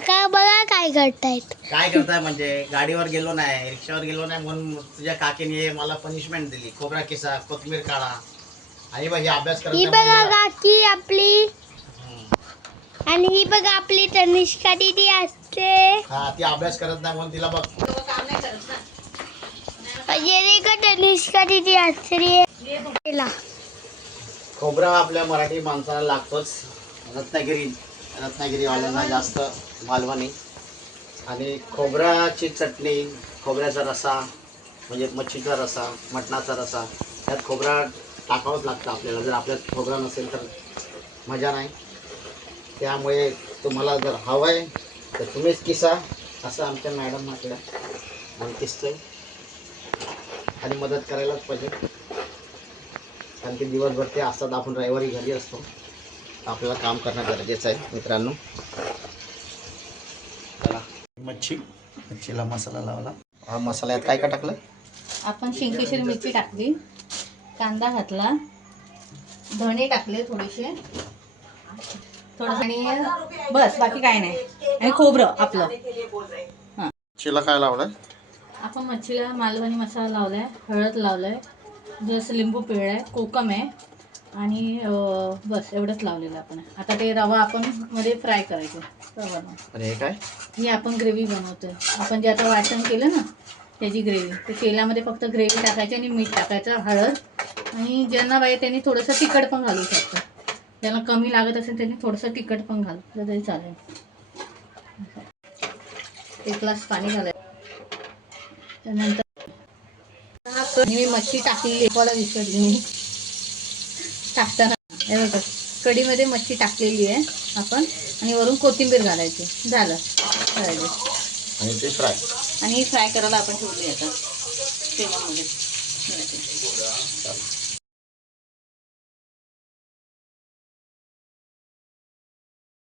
काका बघा काय करतायत. काय करताय म्हणजे गाडीवर गेलो नाही, रिक्षावर गेलो नाही म्हणून तुझ्या काकीने मला पनिशमेंट दिली. खोबरा किसा, कोथमीर काढा आणि बघ हे अभ्यास करत ही नाही बघा म्हणून काकी आपली हम्म. आणि ही बघा आपली तनिष्का दीदी असते. हा ती अभ्यास करत नाही म्हणून तिला बघ. ये नाही का तनिष्का दीदी असते. खोबरा आपल्या मराठी माणसाला लागतोच. रत्नागिरीवाल्यांना जास्त मालवणी आणि खोबऱ्याची चटणी, खोबऱ्याचा रसा म्हणजे मच्छीचा रसा, मटणाचा रसा, त्यात खोबरा टाकावंच लागतं आपल्याला. जर आपल्यात खोबरा नसेल तर मजा नाही. त्यामुळे तुम्हाला जर हवं आहे तर तुम्हीच किसा असं आमच्या मॅडम म्हटलं म्हणून किसतोय आणि मदत करायलाच पाहिजे. कारण की दिवसभर ते असतात, आपण रविवारी घरी असतो, आपल्याला काम करणं गरजेचं आहे मित्रांनो. चला मच्छीला मसाला लावला. हा मसाला यात काय काय टाकलं आपण शेंगकेशरी मिरची टाकली, कांदा घातला, धणे टाकले थोडेसे, थोडं आणि बस, बाकी काय नाही. आणि खोबरं आपलं. हां, मच्छीला काय लावलं? आपण मच्छीला मालवणी मसाला लावलाय, हळद लावलाय, जसं लिंबू पिळलाय, कोकम आहे आणि बस एवढंच लावलेलं आपण. आता ते रवा आपण मध्ये फ्राय करायचं. आणि हे काय? ही आपण ग्रेव्ही बनवतोय. आपण जे आता वाटण केलं ना त्याची ग्रेव्ही, ते तेलामध्ये फक्त ग्रेव्ही टाकायची आणि मीठ टाकायचं, हळद, आणि ज्यांना पाहिजे त्यांनी थोडंसं तिखट पण घालू शकतात. ज्यांना कमी लागत असेल त्यांनी थोडंसं तिखट पण घाललं तरी चालेल. 1 ग्लास पाणी घालायचं. त्यानंतर मी मच्छी टाकलेली मला विसरली मी टाकताना. हे बघा कढीमध्ये मच्छी टाकलेली आहे आपण, आणि वरून कोथिंबीर घालायची. झालं आणि ते फ्राय. आणि ही फ्राय करायला आपण ठेवली आता तेलामध्ये.